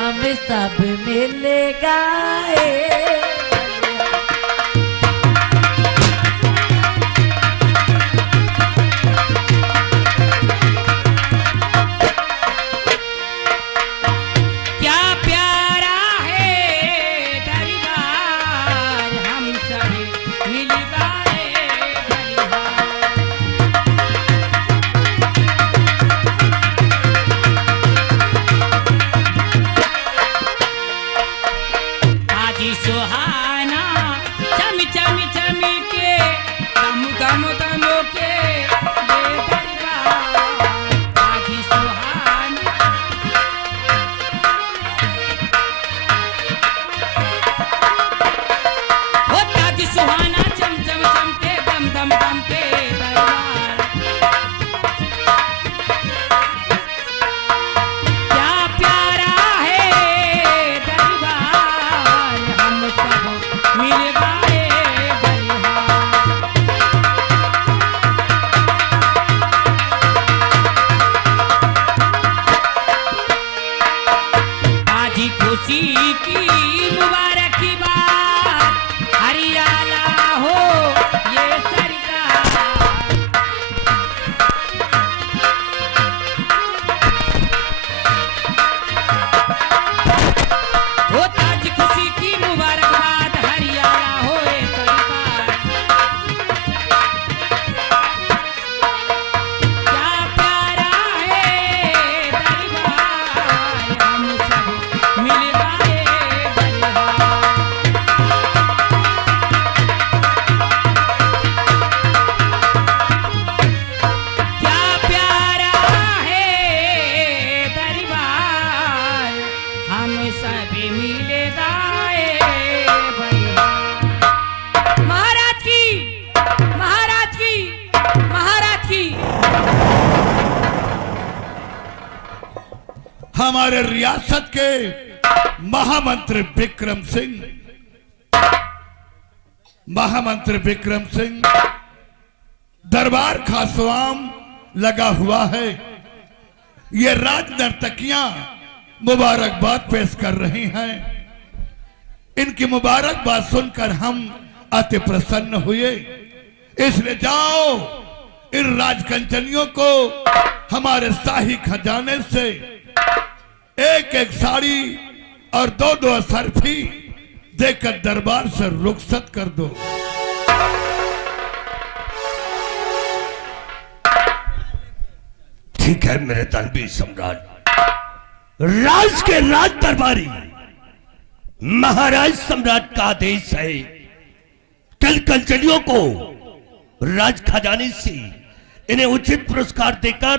हम सब मिल गाए। हमारे रियासत के महामंत्री विक्रम सिंह दरबार खासवाम लगा हुआ है। ये राज नर्तकियां मुबारकबाद पेश कर रही हैं। इनकी मुबारकबाद सुनकर हम अति प्रसन्न हुए। इसलिए जाओ इन राजकंचनियों को हमारे शाही खजाने से एक एक साड़ी और दो दो असरफी देकर दरबार से रुखसत कर दो। ठीक है मेरे तलबी सम्राट। राज के राज दरबारी महाराज सम्राट का आदेश है, कल कंचलियों को राज खजाने से इन्हें उचित पुरस्कार देकर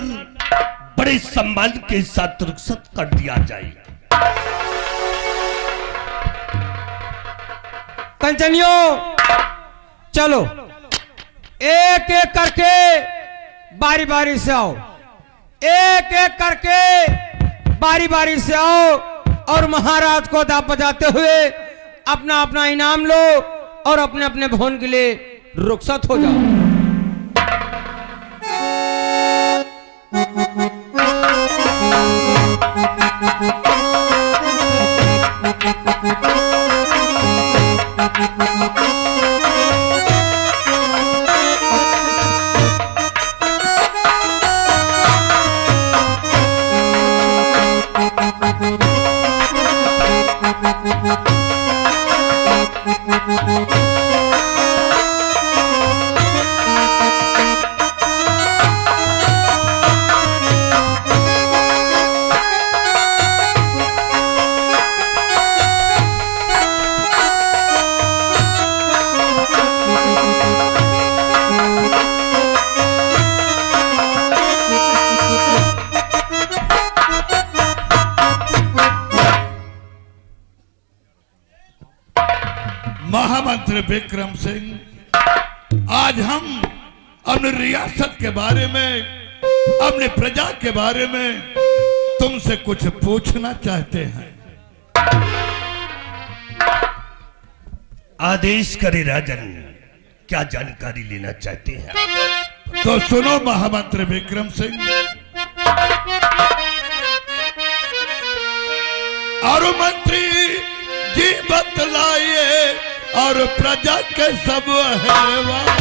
बड़े सम्मान के साथ रुखसत कर दिया जाए। कंचनियों चलो, एक एक करके बारी बारी से आओ, एक एक करके बारी बारी से आओ और महाराज को दाप बजाते हुए अपना अपना इनाम लो और अपने अपने भवन के लिए रुखसत हो जाओ। महामंत्री विक्रम सिंह, आज हम अपनी रियासत के बारे में, अपनी प्रजा के बारे में तुमसे कुछ पूछना चाहते हैं। आदेश करे राजन, क्या जानकारी लेना चाहते हैं? तो सुनो महामंत्री विक्रम सिंह, और मंत्री जी बतलाइए और प्रजा के सब हैवान।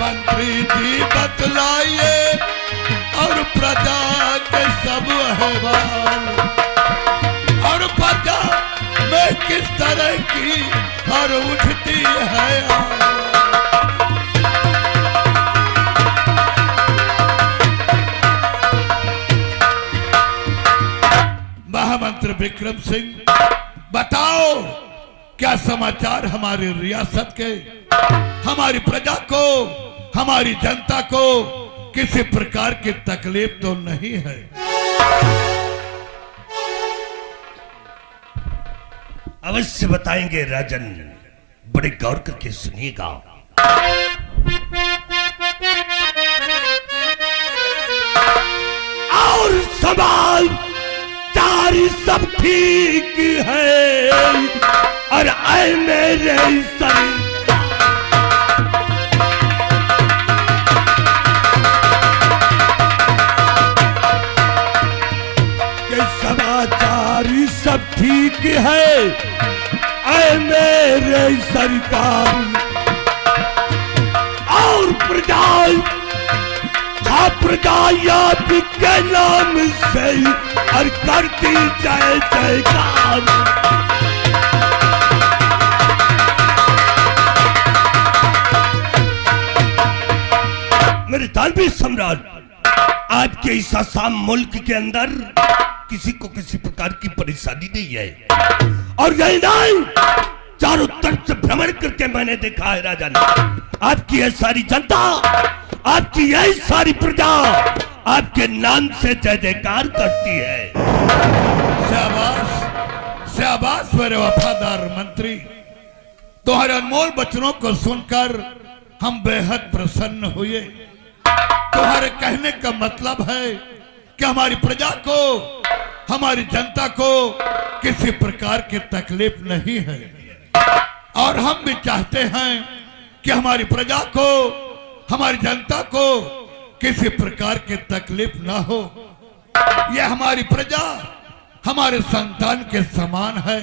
मंत्री जी बतलाइए और प्रजा के सब हैवान, और प्रजा में किस तरह की और उठती है। महामंत्री विक्रम सिंह, बताओ क्या समाचार हमारी रियासत के, हमारी प्रजा को, हमारी जनता को किसी प्रकार की तकलीफ तो नहीं है? अवश्य बताएंगे राजन, बड़े गौर करके सुनिएगा। और सवाल सारी सब ठीक है, और आए मेरे सर के समाचार सब ठीक है, आए मेरे सरकार। और प्रजा के नाम से और करती जय जयकार। मेरे तालबी सम्राट, आज के इस आसाम मुल्क के अंदर किसी को किसी प्रकार की परेशानी नहीं है, और यही नहीं, चारों तरफ से भ्रमण करके मैंने देखा है राजन, आपकी यह सारी जनता, आपकी यही सारी प्रजा आपके नाम से जय जयकार करती है। शाबाश, शाबाश मेरे वफादार मंत्री, तुम्हारे अनमोल वचनों को सुनकर हम बेहद प्रसन्न हुए। तुम्हारे कहने का मतलब है कि हमारी प्रजा को, हमारी जनता को किसी प्रकार की तकलीफ नहीं है, और हम भी चाहते हैं कि हमारी प्रजा को, हमारी जनता को किसी प्रकार की तकलीफ ना हो। यह हमारी प्रजा हमारे संतान के समान है।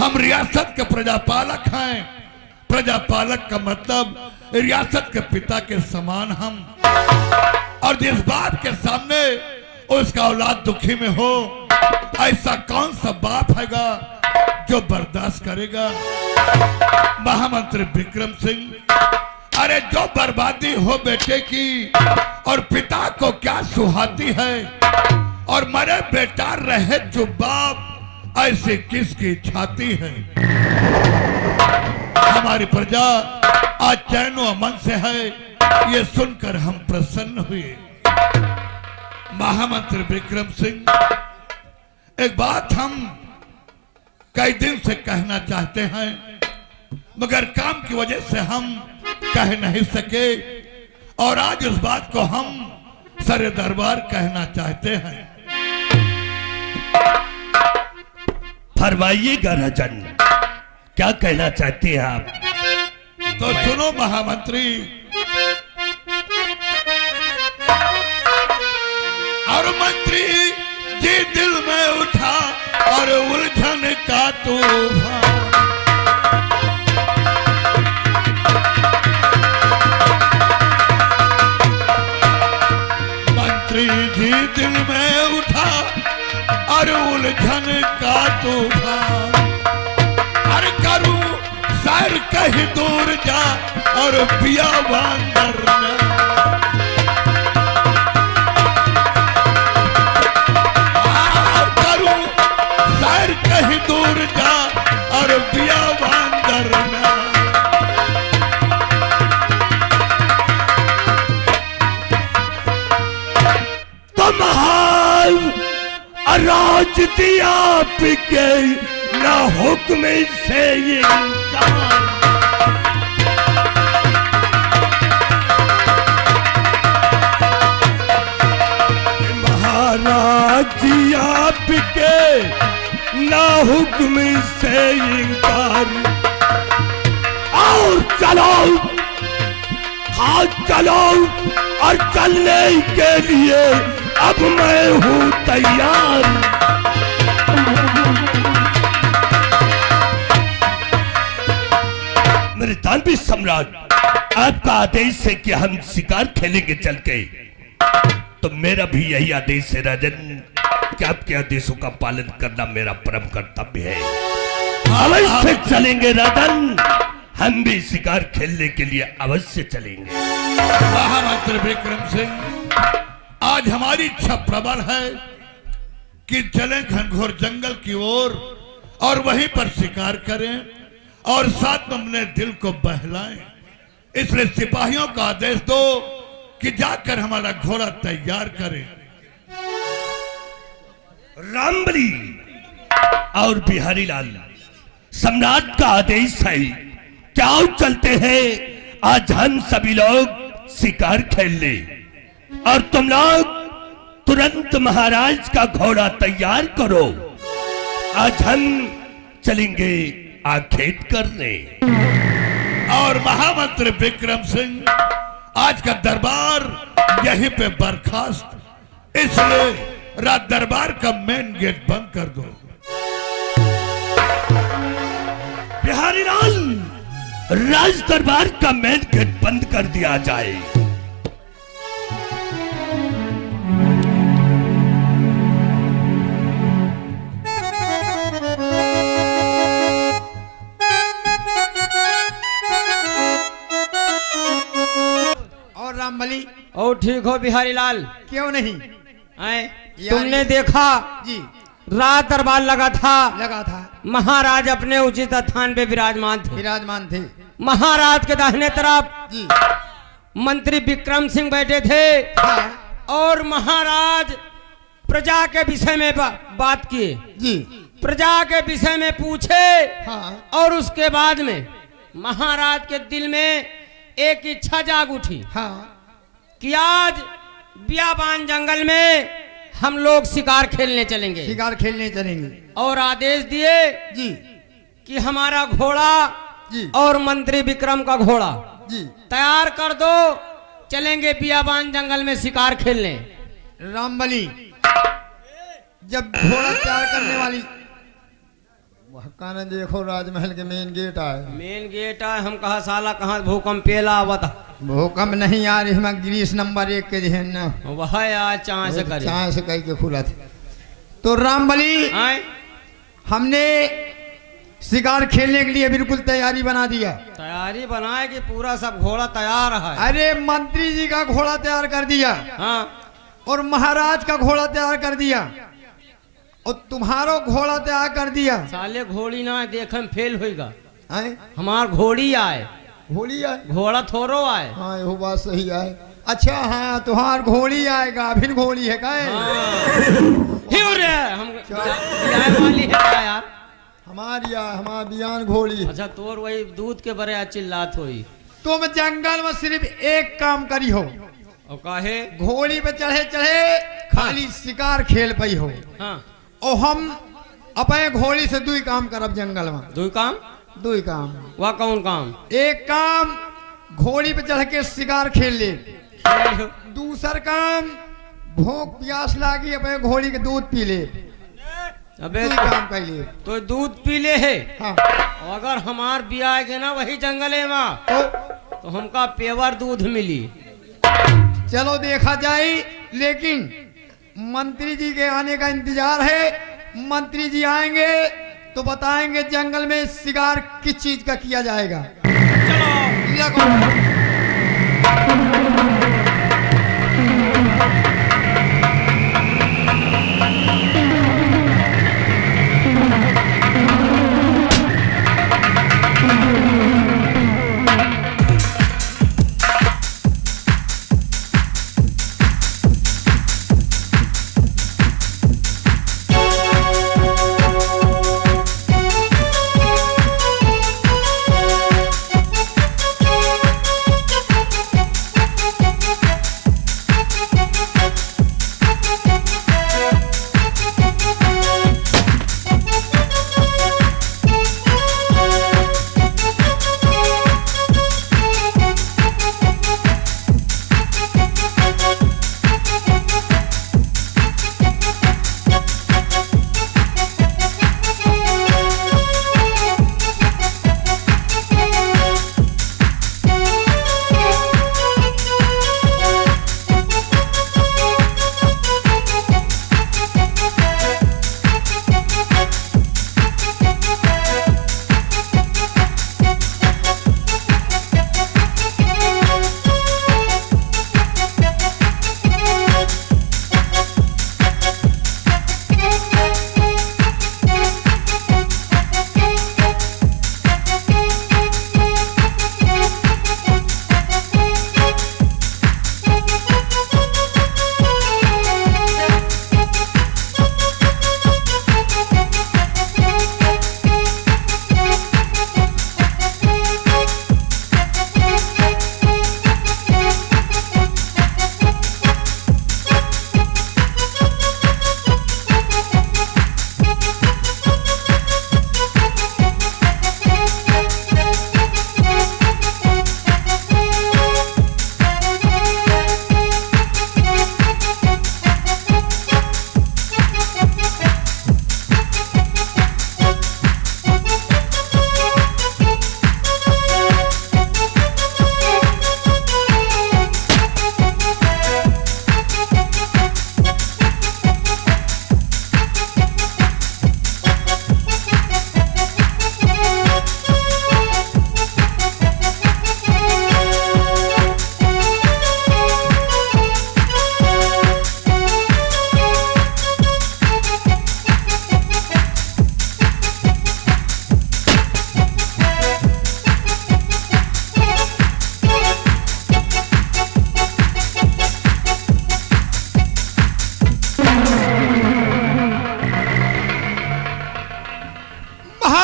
हम रियासत के प्रजापालक हैं। प्रजापालक का मतलब रियासत के पिता के समान हम, और जिस बाप के सामने उसका औलाद दुखी में हो, ऐसा कौन सा बाप हैगा जो बर्दाश्त करेगा? महामंत्री विक्रम सिंह, अरे जो बर्बादी हो बेटे की और पिता को क्या सुहाती है, और मरे बेटा रहे जो बाप ऐसे किसकी छाती है? हमारी प्रजा आज चैन व अमन से है, ये सुनकर हम प्रसन्न हुए। महामंत्री विक्रम सिंह, एक बात हम कई दिन से कहना चाहते हैं, मगर काम की वजह से हम कह नहीं सके, और आज उस बात को हम सरे दरबार कहना चाहते हैं। फरमाइएगा राजन, क्या कहना चाहते हैं आप? तो सुनो महामंत्री, और मंत्री जी दिल में उठा और उलझन का तूफान। मंत्री जी दिल में उठा और उलझन का तूफान। अरे करूं सैर कहीं दूर जा और पिया वांदर में, करूं सैर कहीं दूर जा और पिया वांदर में। राज दिया पिके ना हुक्म से ये इनकार। महाराज जी आपके ना हुक्म से इनकार। और चलो हाथ चलो और चलने के लिए अब मैं हूं तैयार। मेरे दानवी सम्राट, आपका आदेश है कि हम शिकार खेलेंगे चल के, तो मेरा भी यही आदेश है राजन कि आपके आदेशों का पालन करना मेरा परम कर्तव्य है। अवश्य चलेंगे राजन, हम भी शिकार खेलने के लिए अवश्य चलेंगे। महामंत्री विक्रम सिंह, आज हमारी इच्छा प्रबल है कि चलें घनघोर जंगल की ओर और वहीं पर शिकार करें और साथ में अपने दिल को बहलाएं। इसलिए सिपाहियों का आदेश दो कि जाकर हमारा घोड़ा तैयार करें। रामबली और बिहारी लाल, सम्राट का आदेश है, क्या चलते हैं आज हम सभी लोग शिकार खेल ले और तुम लोग तुरंत महाराज का घोड़ा तैयार करो। आज हम चलेंगे आखेट करने। और महामंत्री विक्रम सिंह, आज का दरबार यहीं पे बर्खास्त, इसलिए रात दरबार का मेन गेट बंद कर दो। बिहारी लाल, राज दरबार का मेन गेट बंद कर दिया जाए। और रामबली, और ठीक हो बिहारी लाल? क्यों नहीं आए? तुमने देखा जी, रात दरबार लगा था। महाराज अपने उचित स्थान पे विराजमान थे। महाराज के दाहिने तरफ जी मंत्री विक्रम सिंह बैठे थे। हाँ। और महाराज प्रजा के विषय में बात किए जी, प्रजा के विषय में पूछे। हाँ। और उसके बाद में महाराज के दिल में एक इच्छा जाग उठी। हाँ। कि आज बियाबान जंगल में हम लोग शिकार खेलने चलेंगे। और आदेश दिए जी कि हमारा घोड़ा जी और मंत्री विक्रम का घोड़ा जी तैयार कर दो, चलेंगे बियाबान जंगल में शिकार खेलने। रामबली, जब घोड़ा तैयार करने वाली कहने देखो राजमहल के मेन गेट आए। हम कहा साला कहाँ भूकंप पेला आवता। भूकंप नहीं आ रही, हम गिरीश नंबर 1 के जहन न वह यार चाय से कह के खुला था। तो रामबली, हमने शिकार खेलने के लिए बिल्कुल तैयारी बना दिया। तैयारी बनाए कि पूरा सब घोड़ा तैयार है? अरे मंत्री जी का घोड़ा तैयार कर दिया। हाँ। और महाराज का घोड़ा तैयार कर दिया और तुम्हारो घोड़ा तैयार कर दिया। साले घोड़ी ना देखे फेल होगा। हमार घोड़ी आए, घोड़ा थोरो आए। हाँ, ये बात सही है। अच्छा, हाँ तुम्हार घोड़ी आएगा, फिर घोड़ी है क्या? वाली है क्या यार? हमार बियान घोड़ी। अच्छा, तोर वही दूध के बरे चिल्लात हुई। तुम जंगल में सिर्फ एक काम करी हो, और काहे? घोड़ी पे चढ़े खाली शिकार खेल पाई हो। हाँ। और हम अपने घोड़ी से 2 काम करब जंगल में। 2 काम? 2 काम। वह कौन काम? एक काम घोड़ी पे चढ़ के शिकार खेल ले। दूसर काम भूख प्यास लागी अपने घोड़ी के दूध पी ले। अबे काम कर लिए तो दूध पी ले है। हाँ। अगर हमार बिया के ना वही जंगले में तो हमका पेवर दूध मिली। चलो देखा जाए, लेकिन मंत्री जी के आने का इंतजार है। मंत्री जी आएंगे तो बताएंगे जंगल में शिकार किस चीज का किया जाएगा। चलो लगो।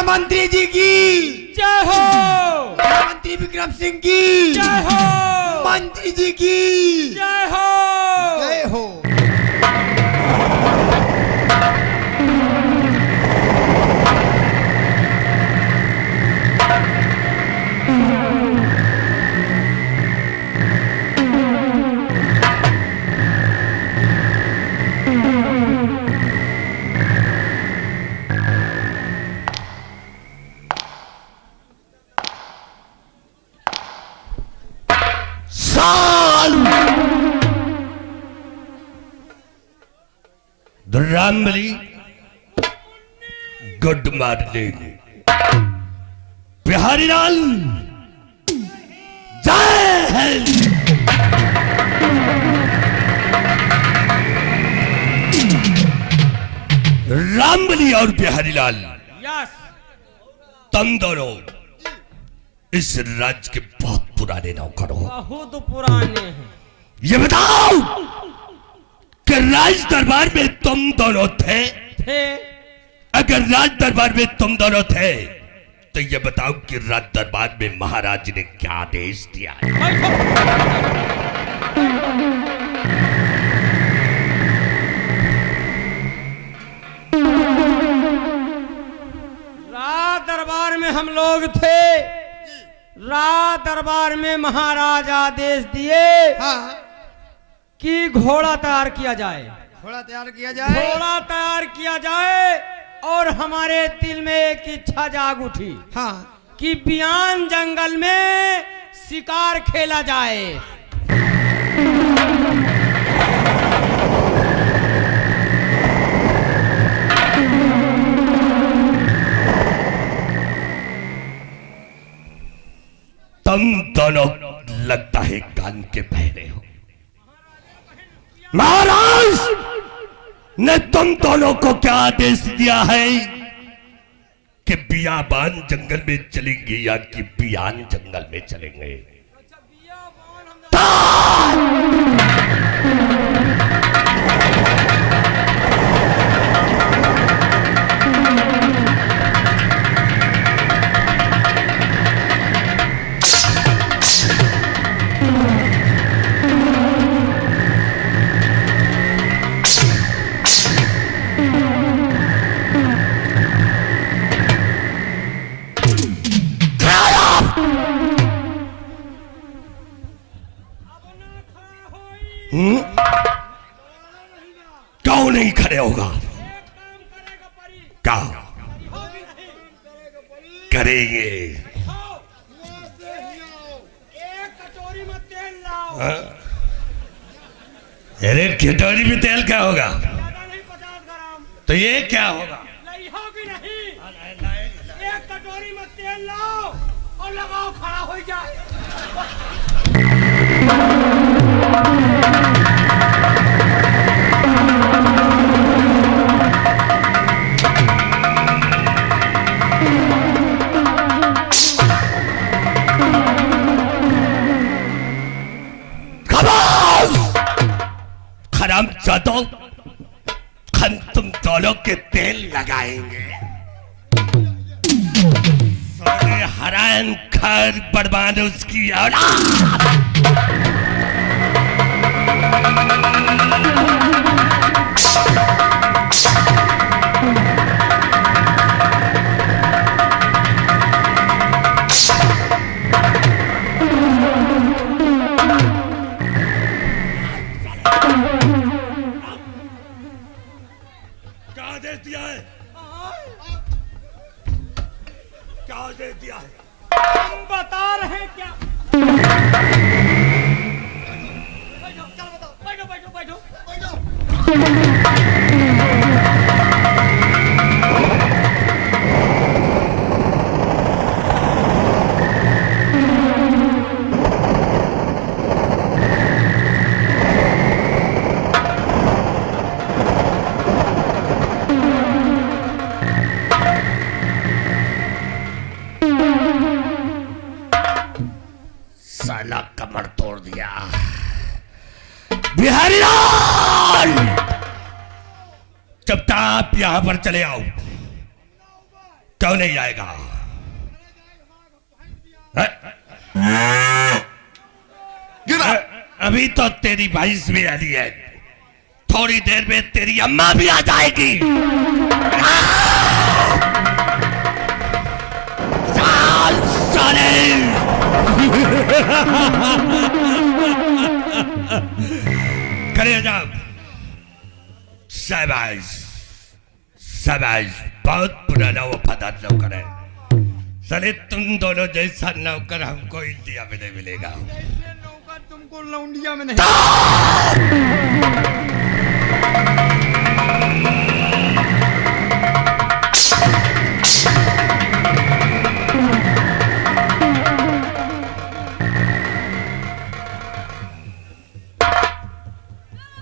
मंत्री जी की जय हो, मंत्री विक्रम सिंह की जय हो, मंत्री जी की जय हो। जय हो। Rambali good morning. बिहारी लाल जय हिंद। रामबली और बिहारी लाल, यस, तुम दोनों इस राज्य के बहुत पुराने नौकर हो। बहुत पुराने हैं। ये बताओ कि राज दरबार में तुम दोनों थे? अगर राज दरबार में तुम दोनों थे तो ये बताओ कि राज दरबार में महाराज ने क्या आदेश दिया? राज दरबार में हम लोग थे। राज दरबार में महाराज आदेश दिए हाँ, कि घोड़ा तैयार किया जाए। घोड़ा तैयार किया जाए। घोड़ा तैयार किया जाए और हमारे दिल में एक इच्छा जाग उठी हाँ, कि बियान जंगल में शिकार खेला जाए। तुम दोनों लगता है कान के बहरे हो। महाराज ने तुम दोनों को क्या आदेश दिया है कि बियाबान जंगल में चलेंगे या कि बियान जंगल में चलेंगे? क्यों नहीं खड़े होगा? क्या करेंगे? अरे कटोरी में तेल क्या होगा? तो ये क्या होगा? एक कटोरी में तेल लाओ और लगाओ, खड़ा हो जाए। खराब जातो, हम तुम दोनों के तेल लगाएंगे। हरान खर बर्बाद उसकी औलाद। क्या आदेश दिया है? क्या आदेश दिया है? हम बता रहे हैं क्या? बैठो बैठो बैठो बैठो। साला कमर तोड़ दिया। बिहारी लाल, चुपचाप यहां पर चले आओ। क्यों नहीं आएगा? अभी तो तेरी भैंस भी आ रही है, थोड़ी देर में तेरी अम्मा भी आ जाएगी। करे जाओ। शाबाश शाबाश, बहुत पुराना वफादार नौकर है। साले तुम दोनों जैसा नौकर हमको इंडिया में नहीं मिलेगा। नौकर तुमको लौंडिया में नहीं।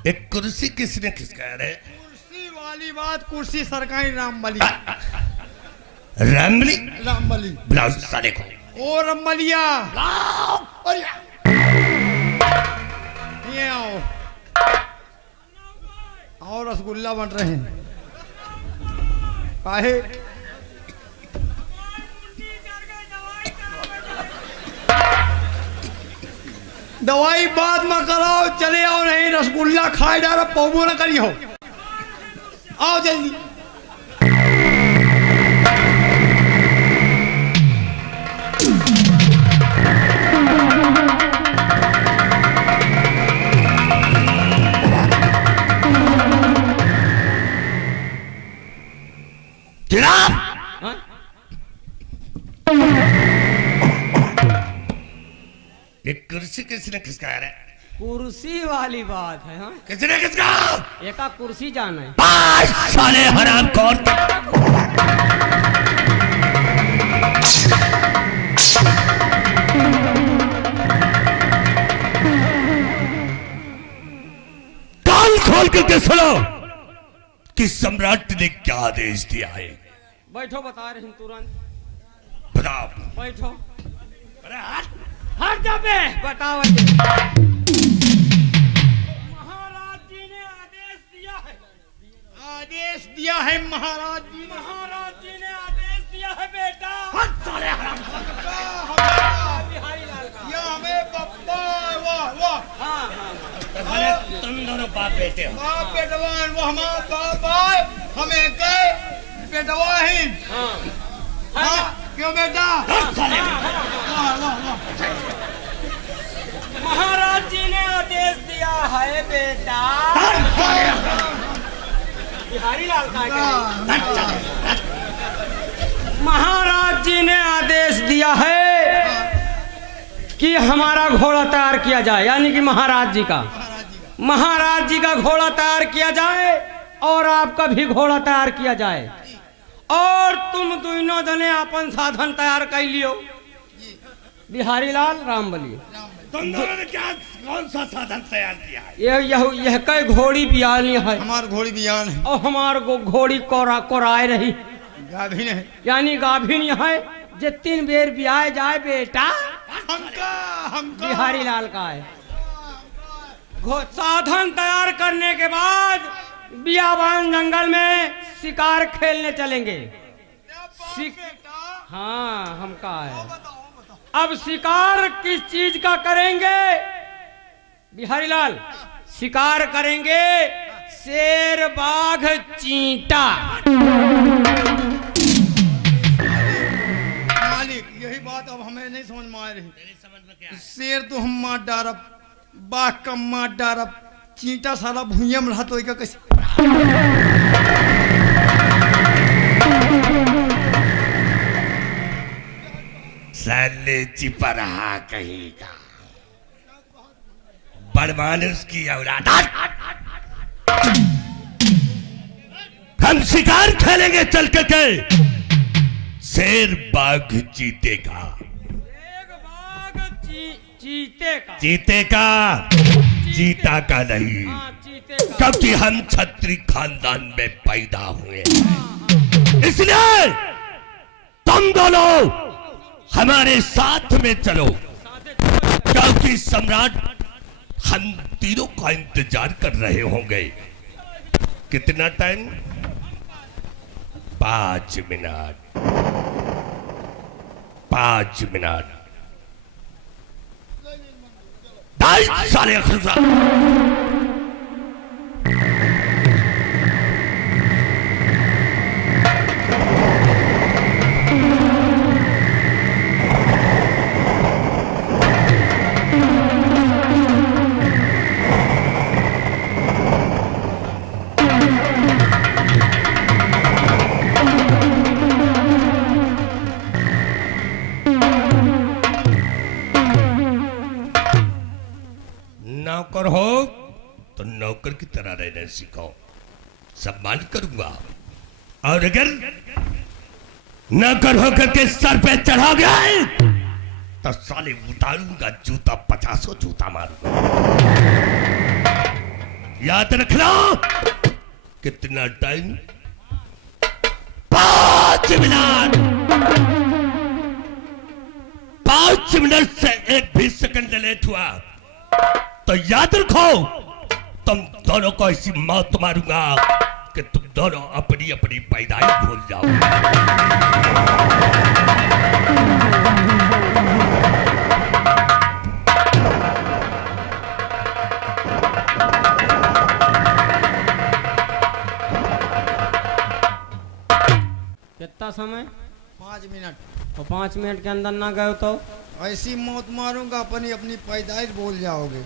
एक कुर्सी किसने खिसकाया रे? कुर्सी वाली बात, कुर्सी सरकारी रामबली। रामबली? रामबली। ब्लाउज साले को। ओ रामबलिया, ये आओ। और रसगुल्ला बन रहे हैं। काहे? दवाई बाद में कराओ, चले आओ, नहीं रसगुल्ला खाए डालो, पौबो न करी हो। आओ जल्दी। एक कुर्सी किसने खिसकाया रे? कुर्सी वाली बात है। हाँ, किसने खिसकाया? एका कुर्सी जाना है। साले हरामखोर। कान खोल करके सुनो कि सम्राट ने क्या आदेश दिया है। बैठो, बता रहे हैं तुरंत। बताओ। बैठो। अरे हट। हट जा बे, बताओ। महाराज जी ने आदेश दिया है। आदेश दिया है महाराज जी। महाराज जी ने आदेश दिया है बेटा। हट साले बिहारी लाल का। ये हमें पप्पा, वाह वाह। हाँ हाँ, अरे तुम दोनों बाप बेटे हो। बाप बेटवान, वो हमारा बाप है, हमें कहे बेटवा ही। हाँ। हाँ, क्यों बेटा? महाराज जी ने आदेश दिया है बेटा। बिहारी लाल का। महाराज जी ने आदेश दिया है कि हमारा घोड़ा तैयार किया जाए, यानी कि महाराज जी का घोड़ा तैयार किया जाए और आपका भी घोड़ा तैयार किया जाए, और तुम दोनों जने अपन साधन तैयार कर लियो। बिहारी लाल, रामबली, तुम दोनों ने क्या कौन सा साधन तैयार किया है? यह कई घोड़ी बियानी है, हमार घोड़ी बियान है। और हमार घोड़ी कोराए रही, गाभिन है। यानी गाभिन है, जे 3 बेर बियाए जाए बेटा। हमका बिहारी लाल का है। साधन तैयार करने के बाद बियाबान जंगल में शिकार खेलने चलेंगे। हाँ, हमका है। अब शिकार किस चीज का करेंगे बिहारी लाल? शिकार करेंगे शेर, बाघ, चींटा। मालिक, यही बात अब हमें नहीं समझ में आ रही। शेर तो हम मार डारब, बाघ का मार डारब, चींटा साला भूइया में रहा तो कैसे? साले चिपा रहा कहेगा, बड़मानुस की औलाद। हम शिकार खेलेंगे चल के, शेर, बाघ, चीते का। चीते का, चीता का नहीं, क्योंकि हम छत्री खानदान में पैदा हुए, इसलिए तुम दोनों हमारे साथ में चलो, क्योंकि सम्राट हम तीनों का इंतजार कर रहे होंगे। कितना टाइम? 5 मिनट। 5 मिनट। ढाई साले खुदा नौकर हो तो नौकर की तरह रहना सीखो, सम्मान करूंगा। और अगर नौकर होकर के सर पे चढ़ा गया तो साले उतारूंगा जूता, 50 जूता मारूंगा। याद रखना। कितना टाइम? 5 मिनट। 5 मिनट से 1 भी सेकंड लेट हुआ तो याद रखो, तुम दोनों को ऐसी मौत मारूंगा कि तुम दोनों अपनी अपनी पैदाइश भूल जाओ। कितना समय? 5 मिनट। और 5 मिनट के अंदर ना गए तो ऐसी मौत मारूंगा अपनी अपनी पैदाइश भूल जाओगे।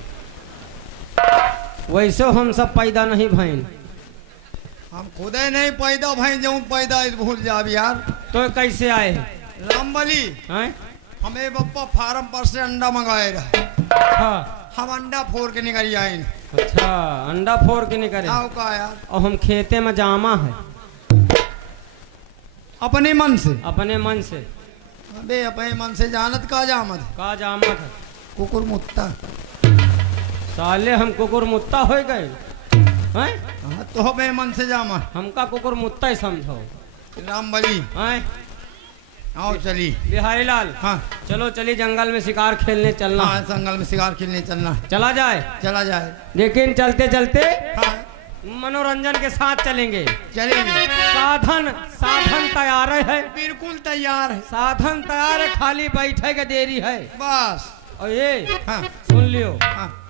वैसे हम सब पैदा नहीं भैन, हम खुद ही नहीं पैदा भाई जाऊं पैदाइश भूल जाब यार। तो कैसे आए रामबली हैं? हमें बप्पा फार्म पर से अंडा मंगाए रहा, हाँ। हम अंडा फोड़ के निकल आए। अच्छा, अंडा फोड़ के निकले। आओ का यार, और हम खेते में जामा है अपने मन से। अपने मन से? अबे अपने मन से जानत का जामत का जामत है? कुकुर मुत्ता। साले हम कुकुर मुत्ता हो गए हैं? हाँ तो अपने मन से जामा। हमका कुकुर मुत्ता ही समझो। रामबली हैं? आओ चली। बिहारी लाल, हाँ चलो चलिए जंगल में शिकार खेलने चलना। हाँ जंगल में शिकार खेलने चलना। चला जाए? चला जाए। लेकिन चलते चलते हाँ मनोरंजन के साथ चलेंगे। चलेंगे। साधन साधन तैयार है? बिल्कुल तैयार है। साधन तैयार है, खाली बैठे के देरी है बस। और ये हाँ सुन लियो, हाँ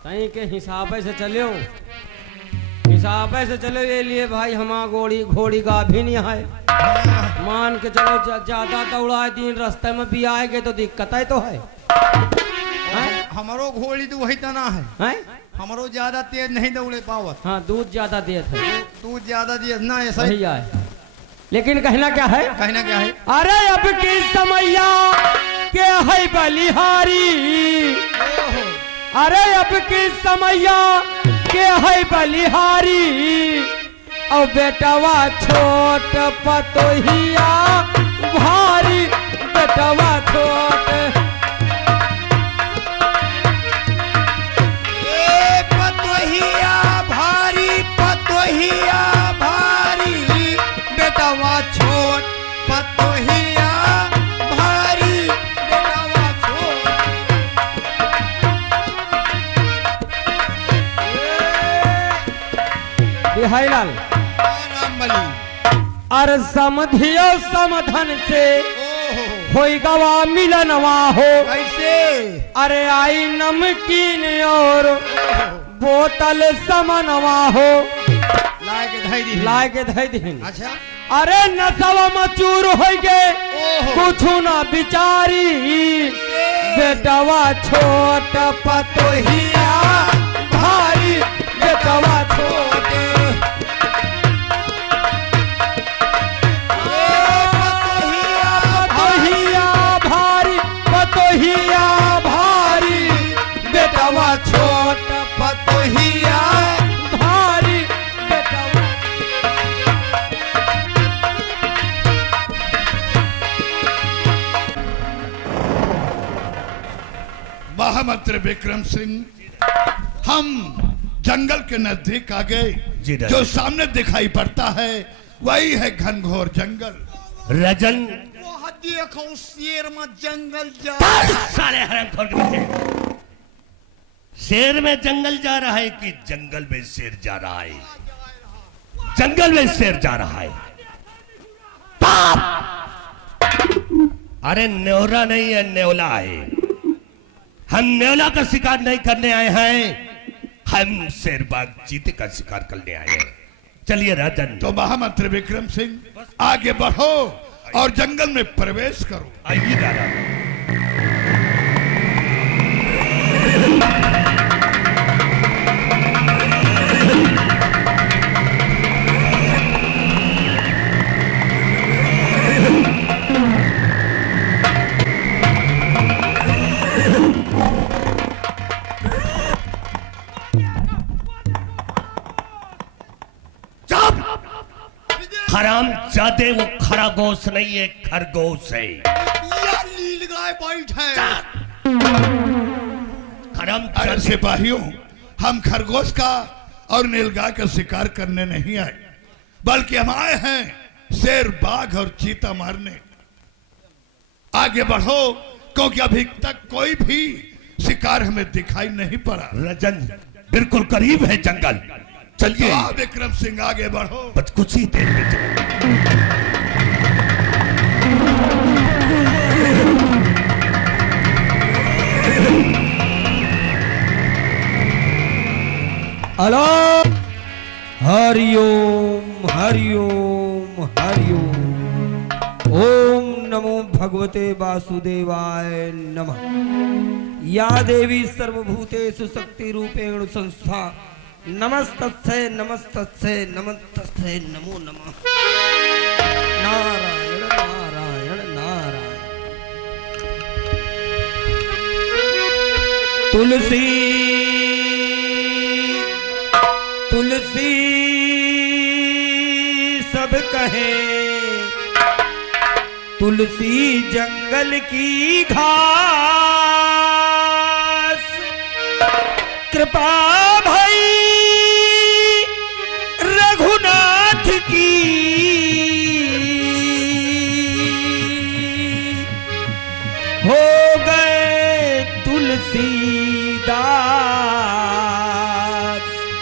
कहीं के हिसाब से चलियो, हिसाब से चलो। ये लिए भाई हमारा घोड़ी गाभी नहीं है, मान के चलो ज्यादा दौड़ाए दिन रास्ते में भी आएंगे तो दिक्कत है तो है। हमारो घोड़ी तो वही तना है, हैं? हमारो ज्यादा तेज नहीं दौड़े पावत। हाँ, दूध ज्यादा देत है। दूध ज्यादा दिए ना ऐसा ही। सही है, लेकिन कहना क्या है? कहना क्या है? अरे अब की समैया के है बलिहारी, अरे अब की समैया के है बलिहारी, और बेटवा छोट पतोहिया भारी, बेटवा छोट। पतोहिया भारी, पतोहिया भारी, बेटवा छोट पतोहिया भारी, बेटवा छोट। बिहारी लाल, रामबली अरे समधियो समधन से ओहो होई गवा मिलनवा हो, कैसे? अरे आई नमकीन और बोतल समनवा हो, लाए के धई दी। लाए के धई दिन। अच्छा। अरे नसवा मचूर हो गए ओहो कुछ ना बिचारी, बेटवा छोट पतोहिया भारी, बेटवा छोट। पतोहिया भारी, पतोहिया भारी, बेटवा छोट पतोहिया भारी, बेटवा। महामंत्री विक्रम सिंह, हम जंगल के नजदीक आ जी गए। राजा। जो सामने दिखाई पड़ता है वही है घनघोर जंगल। रजन वो देखो शेर में जंगल जा। साले हरामखोर के बच्चे। शेर में जंगल जा रहा है कि जंगल में शेर जा रहा है? जंगल में शेर जा रहा है। अरे न्योरा नहीं है, न्योला है। हम न्योला का शिकार नहीं करने आए हैं, हम शेरबाग चीते का शिकार करने आए हैं। चलिए राजन। तो महामंत्री विक्रम सिंह आगे बढ़ो और जंगल में प्रवेश करो। आइए दादा। हराम जाते, वो खरगोश नहीं है, खरगोश है। या नीलगाय बैठे। हराम अरे सिपाहियों, हम खरगोश का और नीलगाय का शिकार करने नहीं आए, बल्कि हम आए हैं शेर, बाघ और चीता मारने। आगे बढ़ो, क्योंकि अभी तक कोई भी शिकार हमें दिखाई नहीं पड़ा। रजन, बिल्कुल करीब है जंगल। चलिए। तो विक्रम सिंह आगे बढ़ो। बस कुछ ही देर में चलो। हेलो, हरिओम हरिओम हरिओम। ओम नमो भगवते वासुदेवाय नमः। या देवी सर्वभूतेषु शक्ति रूपेण संस्था, नमस्तस्यै नमस्तस्यै नमस्तस्यै नमो नमः। नारायण नारायण नारायण। तुलसी तुलसी सब कहे, तुलसी जंगल की घास। कृपा भई रघुनाथ की, हो गए तुलसीदास।